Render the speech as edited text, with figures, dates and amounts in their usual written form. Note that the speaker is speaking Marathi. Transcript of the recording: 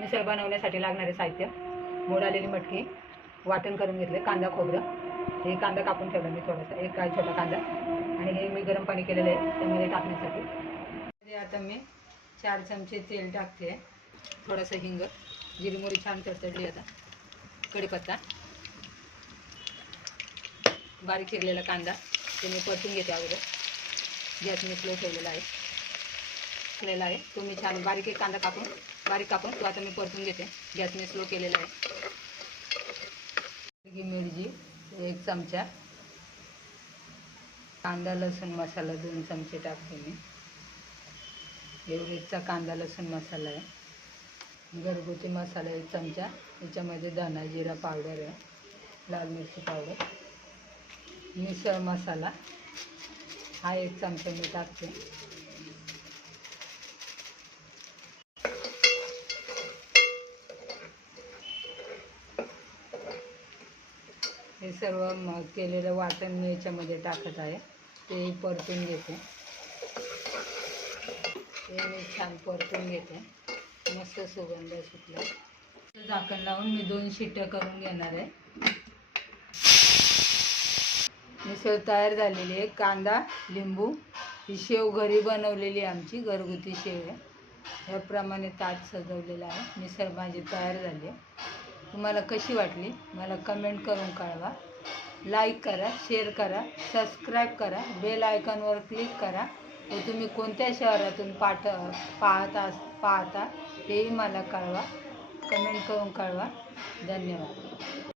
मिसळ बनवण्यासाठी लागणारे साहित्य: मोड आलेली मटकी, वाटण करून घेतले, कांदा खोबरं, हे कांदा कापून ठेवला मी थोडासा, एक काय छोटा कांदा, आणि हे मी गरम पाणी केलेलं आहे त्यामध्ये टाकण्यासाठी. आता मी 4 चमचे तेल टाकते, थोडासा हिंग, जिरी मोहरी छान तडतडली. आता कढीपत्ता, बारीक चिरलेला कांदा ते मी परतून घेते अगोदर. गॅस मी स्लो ठेवलेला आहे तो मी छान बारीक कांदा बारीक कापून तो आता मी परतून घेते. गॅस मी स्लो केलेला आहे. मिरची 1 चमचा, कांदा लसूण मसाला 2 चमचे टाकते मी. एवढेचा कांदा लसूण मसाला आहे. घरगुती मसाला 1 चमचा, याच्यामध्ये धना जिरा पावडर आहे, लाल मिरची पावडर, मिसळ मसाला हा 1 चमचा मी टाकते. हे सर्व केलेलं वाटण मी याच्यामध्ये टाकत आहे, ते परतून घेते. हे मी छान परतून घेते, मस्त सुगंध सुटला. झाकण लावून मी 2 शिट्ट्या करून घेणार आहे. मिसळ तयार झालेली आहे. कांदा, लिंबू, ही शेव घरी बनवलेली आमची घरगुती शेव आहे. याप्रमाणे ताट सजवलेलं आहे. मिसळ माझी तयार झाली आहे. तुम्हाला कशी वाटली मला कमेंट करून कळवा. लाईक करा, शेअर करा, सबस्क्राईब करा, बेल आयकॉनवर क्लिक करा. व तुम्ही कोणत्या शहरातून पाहता हेही मला कळवा, कमेंट करून कळवा. धन्यवाद.